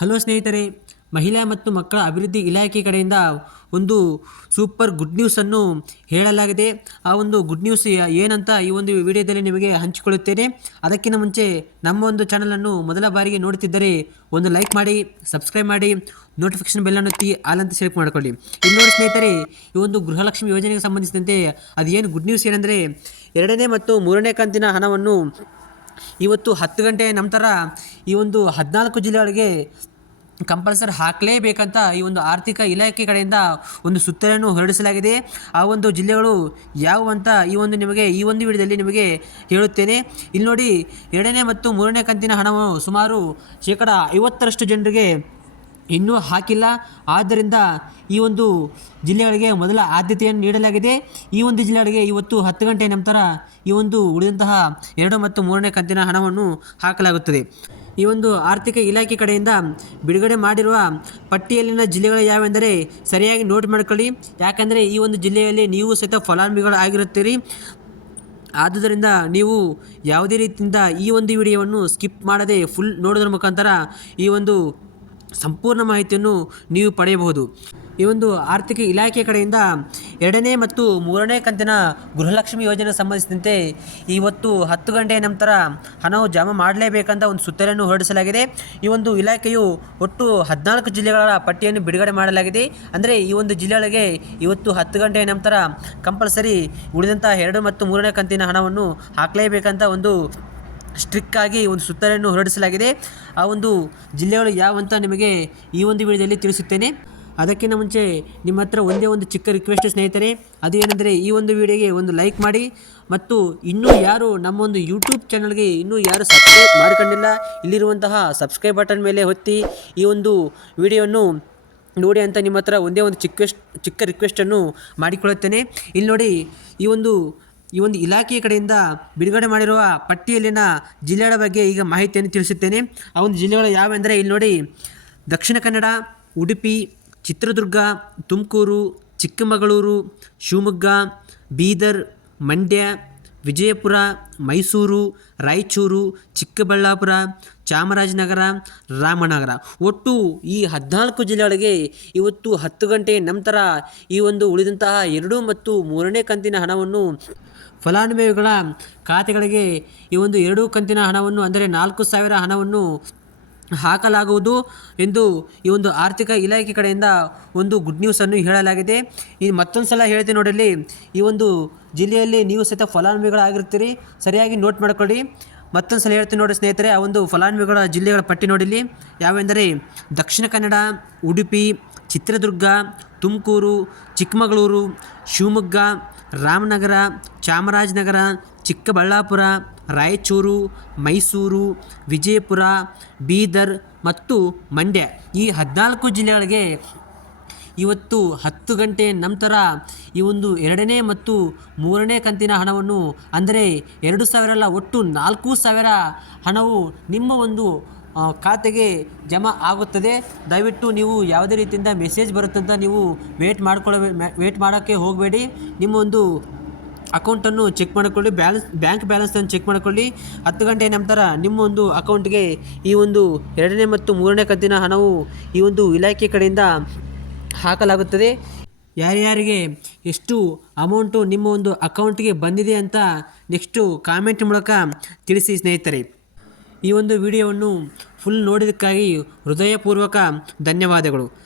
Hello ಸ್ನೇಹಿತರೆ, ಮಹಿಳಾ ಮತ್ತು ಮಕ್ಕಳ ಅಭಿವೃದ್ಧಿ ಇಲಾಖೆ ಕಡೆಯಿಂದ ಒಂದು ಸೂಪರ್ ಗುಡ್ ನ್ಯೂಸನ್ನು ಹೇಳಲಾಗಿದೆ. ಆ ಒಂದು ಗುಡ್ ನ್ಯೂಸ್ ಏನಂತ ಈ ಒಂದು ವಿಡಿಯೋದಲ್ಲಿ ನಿಮಗೆ ಹಂಚಿಕೊಳ್ಳುತ್ತೇನೆ. ಅದಕ್ಕಿಂತ ಮುಂಚೆ ನಮ್ಮ ಒಂದು ಚಾನಲನ್ನು ಮೊದಲ ಬಾರಿಗೆ ನೋಡುತ್ತಿದ್ದರೆ ಒಂದು ಲೈಕ್ ಮಾಡಿ ಸಬ್ಸ್ಕ್ರೈಬ್ ಮಾಡಿ ನೋಟಿಫಿಕೇಶನ್ ಬೆಲ್ಲನ್ನು ಒತ್ತಿ ಆಲಂತ ಸೆಲೆಕ್ಟ್ ಮಾಡಿಕೊಳ್ಳಿ. ಇನ್ನೊಂದು ಸ್ನೇಹಿತರೆ, ಈ ಒಂದು ಗೃಹಲಕ್ಷ್ಮಿ ಯೋಜನೆಗೆ ಸಂಬಂಧಿಸಿದಂತೆ ಅದೇನು ಗುಡ್ ನ್ಯೂಸ್ ಏನಂದರೆ, ಎರಡನೇ ಮತ್ತು ಮೂರನೇ ಕಂತಿನ ಹಣವನ್ನು ಇವತ್ತು ಹತ್ತು ಗಂಟೆ ನಂತರ ಈ ಒಂದು ಹದಿನಾಲ್ಕು ಜಿಲ್ಲೆಗಳಿಗೆ ಕಂಪಲ್ಸರಿ ಹಾಕಲೇಬೇಕಂತ ಈ ಒಂದು ಆರ್ಥಿಕ ಇಲಾಖೆ ಕಡೆಯಿಂದ ಒಂದು ಸುತ್ತಲೆಯನ್ನು ಹೊರಡಿಸಲಾಗಿದೆ. ಆ ಒಂದು ಜಿಲ್ಲೆಗಳು ಯಾವುವು ಅಂತ ಈ ಒಂದು ನಿಮಗೆ ಈ ಒಂದು ವಿಡಿಯೋದಲ್ಲಿ ನಿಮಗೆ ಹೇಳುತ್ತೇನೆ. ಇಲ್ಲಿ ನೋಡಿ ಎರಡನೇ ಮತ್ತು ಮೂರನೇ ಕಂತಿನ ಹಣವನ್ನು ಸುಮಾರು ಶೇಕಡ ಐವತ್ತರಷ್ಟು ಜನರಿಗೆ ಇನ್ನೂ ಹಾಕಿಲ್ಲ. ಆದ್ದರಿಂದ ಈ ಒಂದು ಜಿಲ್ಲೆಗಳಿಗೆ ಮೊದಲ ಆದ್ಯತೆಯನ್ನು ನೀಡಲಾಗಿದೆ. ಈ ಒಂದು ಜಿಲ್ಲೆಗಳಿಗೆ ಇವತ್ತು ಹತ್ತು ಗಂಟೆ ನಂತರ ಈ ಒಂದು ಉಳಿದಂತಹ ಎರಡು ಮತ್ತು ಮೂರನೇ ಕಂತಿನ ಹಣವನ್ನು ಹಾಕಲಾಗುತ್ತದೆ. ಈ ಒಂದು ಆರ್ಥಿಕ ಇಲಾಖೆ ಕಡೆಯಿಂದ ಬಿಡುಗಡೆ ಮಾಡಿರುವ ಪಟ್ಟಿಯಲ್ಲಿನ ಜಿಲ್ಲೆಗಳು ಯಾವೆಂದರೆ ಸರಿಯಾಗಿ ನೋಟ್ ಮಾಡ್ಕೊಳ್ಳಿ. ಯಾಕಂದರೆ ಈ ಒಂದು ಜಿಲ್ಲೆಯಲ್ಲಿ ನೀವು ಸಹಿತ ಫಲಾನುಭವಿಗಳು ಆಗಿರುತ್ತೀರಿ. ಆದುದರಿಂದ ನೀವು ಯಾವುದೇ ರೀತಿಯಿಂದ ಈ ಒಂದು ವಿಡಿಯೋವನ್ನು ಸ್ಕಿಪ್ ಮಾಡದೆ ಫುಲ್ ನೋಡೋದ್ರ ಮುಖಾಂತರ ಈ ಒಂದು ಸಂಪೂರ್ಣ ಮಾಹಿತಿಯನ್ನು ನೀವು ಪಡೆಯಬಹುದು. ಈ ಒಂದು ಆರ್ಥಿಕ ಇಲಾಖೆ ಕಡೆಯಿಂದ ಎರಡನೇ ಮತ್ತು ಮೂರನೇ ಕಂತಿನ ಗೃಹಲಕ್ಷ್ಮಿ ಯೋಜನೆ ಸಂಬಂಧಿಸಿದಂತೆ ಇವತ್ತು ಹತ್ತು ಗಂಟೆಯ ನಂತರ ಹಣವು ಜಮಾ ಮಾಡಲೇಬೇಕಂತ ಒಂದು ಸುತ್ತಲೆಯನ್ನು ಹೊರಡಿಸಲಾಗಿದೆ. ಈ ಒಂದು ಇಲಾಖೆಯು ಒಟ್ಟು ಹದಿನಾಲ್ಕು ಜಿಲ್ಲೆಗಳ ಪಟ್ಟಿಯನ್ನು ಬಿಡುಗಡೆ ಮಾಡಲಾಗಿದೆ. ಅಂದರೆ ಈ ಒಂದು ಜಿಲ್ಲೆಯೊಳಗೆ ಇವತ್ತು ಹತ್ತು ಗಂಟೆಯ ನಂತರ ಕಂಪಲ್ಸರಿ ಉಳಿದಂಥ ಎರಡು ಮತ್ತು ಮೂರನೇ ಕಂತಿನ ಹಣವನ್ನು ಹಾಕಲೇಬೇಕಂತ ಒಂದು ಸ್ಟ್ರಿಕ್ ಆಗಿ ಒಂದು ಸುತ್ತಲನ್ನು ಹೊರಡಿಸಲಾಗಿದೆ. ಆ ಒಂದು ಜಿಲ್ಲೆಗಳು ಯಾವಂತ ನಿಮಗೆ ಈ ಒಂದು ವಿಡಿಯೋದಲ್ಲಿ ತಿಳಿಸುತ್ತೇನೆ. ಅದಕ್ಕಿಂತ ಮುಂಚೆ ನಿಮ್ಮ ಹತ್ರ ಒಂದೇ ಒಂದು ಚಿಕ್ಕ ರಿಕ್ವೆಸ್ಟ್ ಸ್ನೇಹಿತರೆ, ಅದು ಏನೆಂದರೆ ಈ ಒಂದು ವಿಡಿಯೋಗೆ ಒಂದು ಲೈಕ್ ಮಾಡಿ ಮತ್ತು ಇನ್ನೂ ಯಾರು ನಮ್ಮ ಒಂದು ಯೂಟ್ಯೂಬ್ ಚಾನಲ್ಗೆ ಇನ್ನೂ ಯಾರು ಸಬ್ಸ್ಕ್ರೈಬ್ ಮಾಡಿಕೊಂಡಿಲ್ಲ, ಇಲ್ಲಿರುವಂತಹ ಸಬ್ಸ್ಕ್ರೈಬ್ ಬಟನ್ ಮೇಲೆ ಹೊತ್ತಿ ಈ ಒಂದು ವಿಡಿಯೋವನ್ನು ನೋಡಿ ಅಂತ ನಿಮ್ಮ ಹತ್ರ ಒಂದೇ ಒಂದು ಚಿಕ್ಕ ಚಿಕ್ಕ ರಿಕ್ವೆಸ್ಟನ್ನು ಮಾಡಿಕೊಳ್ಳುತ್ತೇನೆ. ಇಲ್ಲಿ ನೋಡಿ ಈ ಒಂದು ಈ ಒಂದು ಇಲಾಖೆಯ ಕಡೆಯಿಂದ ಬಿಡುಗಡೆ ಮಾಡಿರುವ ಪಟ್ಟಿಯಲ್ಲಿನ ಜಿಲ್ಲೆಗಳ ಬಗ್ಗೆ ಈಗ ಮಾಹಿತಿಯನ್ನು ತಿಳಿಸುತ್ತೇನೆ. ಆ ಒಂದು ಜಿಲ್ಲೆಗಳು ಯಾವೆಂದರೆ ಇಲ್ಲಿ ನೋಡಿ ದಕ್ಷಿಣ ಕನ್ನಡ, ಉಡುಪಿ, ಚಿತ್ರದುರ್ಗ, ತುಮಕೂರು, ಚಿಕ್ಕಮಗಳೂರು, ಶಿವಮೊಗ್ಗ, ಬೀದರ್, ಮಂಡ್ಯ, ವಿಜಯಪುರ, ಮೈಸೂರು, ರಾಯಚೂರು, ಚಿಕ್ಕಬಳ್ಳಾಪುರ, ಚಾಮರಾಜನಗರ, ರಾಮನಗರ. ಒಟ್ಟು ಈ ಹದಿನಾಲ್ಕು ಜಿಲ್ಲೆಗಳಿಗೆ ಇವತ್ತು ಹತ್ತು ಗಂಟೆ ನಂತರ ಈ ಒಂದು ಉಳಿದಂತಹ ಎರಡು ಮತ್ತು ಮೂರನೇ ಕಂತಿನ ಹಣವನ್ನು ಫಲಾನುಭವಿಗಳ ಖಾತೆಗಳಿಗೆ ಈ ಒಂದು ಎರಡು ಕಂತಿನ ಹಣವನ್ನು, ಅಂದರೆ ನಾಲ್ಕು ಸಾವಿರ ಹಣವನ್ನು ಹಾಕಲಾಗುವುದು ಎಂದು ಈ ಒಂದು ಆರ್ಥಿಕ ಇಲಾಖೆ ಕಡೆಯಿಂದ ಒಂದು ಗುಡ್ ನ್ಯೂಸನ್ನು ಹೇಳಲಾಗಿದೆ. ಈ ಮತ್ತೊಂದು ಸಲ ಹೇಳ್ತೀನಿ ನೋಡಲಿ ಈ ಒಂದು ಜಿಲ್ಲೆಯಲ್ಲಿ ನೀವು ಸಹಿತ ಫಲಾನುಭವಿಗಳಾಗಿರ್ತೀರಿ. ಸರಿಯಾಗಿ ನೋಟ್ ಮಾಡ್ಕೊಳ್ಳಿ. ಮತ್ತೊಂದು ಸಲ ಹೇಳ್ತೀನಿ ನೋಡಿ ಸ್ನೇಹಿತರೆ, ಆ ಒಂದು ಫಲಾನುಭವಿಗಳ ಜಿಲ್ಲೆಗಳ ಪಟ್ಟಿ ನೋಡಿಲಿ ಯಾವೆಂದರೆ ದಕ್ಷಿಣ ಕನ್ನಡ, ಉಡುಪಿ ಚಿತ್ರದುರ್ಗ, ತುಮಕೂರು, ಚಿಕ್ಕಮಗಳೂರು, ಶಿವಮೊಗ್ಗ, ರಾಮನಗರ, ಚಾಮರಾಜನಗರ, ಚಿಕ್ಕಬಳ್ಳಾಪುರ, ರಾಯಚೂರು, ಮೈಸೂರು, ವಿಜಯಪುರ, ಬೀದರ್ ಮತ್ತು ಮಂಡ್ಯ. ಈ ಹದಿನಾಲ್ಕು ಜಿಲ್ಲೆಗಳಿಗೆ ಇವತ್ತು ಹತ್ತು ಗಂಟೆ ನಂತರ ಈ ಒಂದು ಎರಡನೇ ಮತ್ತು ಮೂರನೇ ಕಂತಿನ ಹಣವನ್ನು, ಅಂದರೆ ಎರಡು ಸಾವಿರ ಅಲ್ಲ, ಒಟ್ಟು ನಾಲ್ಕು ಸಾವಿರ ಹಣವು ನಿಮ್ಮ ಒಂದು ಖಾತೆಗೆ ಜಮಾ ಆಗುತ್ತದೆ. ದಯವಿಟ್ಟು ನೀವು ಯಾವುದೇ ರೀತಿಯಿಂದ ಮೆಸೇಜ್ ಬರುತ್ತಂತ ನೀವು ವೇಟ್ ಮಾಡ್ಕೊಳ್ಳೋ ವೇಟ್ ಮಾಡೋಕ್ಕೆ ಹೋಗಬೇಡಿ. ನಿಮ್ಮ ಒಂದು ಅಕೌಂಟನ್ನು ಚೆಕ್ ಮಾಡಿಕೊಳ್ಳಿ. ಬ್ಯಾಲೆನ್ಸ್ ಬ್ಯಾಂಕ್ ಬ್ಯಾಲೆನ್ಸನ್ನು ಚೆಕ್ ಮಾಡಿಕೊಳ್ಳಿ. ಹತ್ತು ಗಂಟೆ ನಂತರ ನಿಮ್ಮ ಒಂದು ಅಕೌಂಟ್ಗೆ ಈ ಒಂದು ಎರಡನೇ ಮತ್ತು ಮೂರನೇ ಕಂತಿನ ಹಣವು ಈ ಒಂದು ಇಲಾಖೆ ಕಡೆಯಿಂದ ಹಾಕಲಾಗುತ್ತದೆ. ಯಾರ್ಯಾರಿಗೆ ಎಷ್ಟು ಅಮೌಂಟು ನಿಮ್ಮ ಒಂದು ಅಕೌಂಟ್ಗೆ ಬಂದಿದೆ ಅಂತ ನೆಕ್ಸ್ಟು ಕಾಮೆಂಟ್ ಮೂಲಕ ತಿಳಿಸಿ ಸ್ನೇಹಿತರೆ. ಈ ಒಂದು ವಿಡಿಯೋವನ್ನು ಫುಲ್ ನೋಡಿದ್ದಕ್ಕಾಗಿ ಹೃದಯಪೂರ್ವಕ ಧನ್ಯವಾದಗಳು.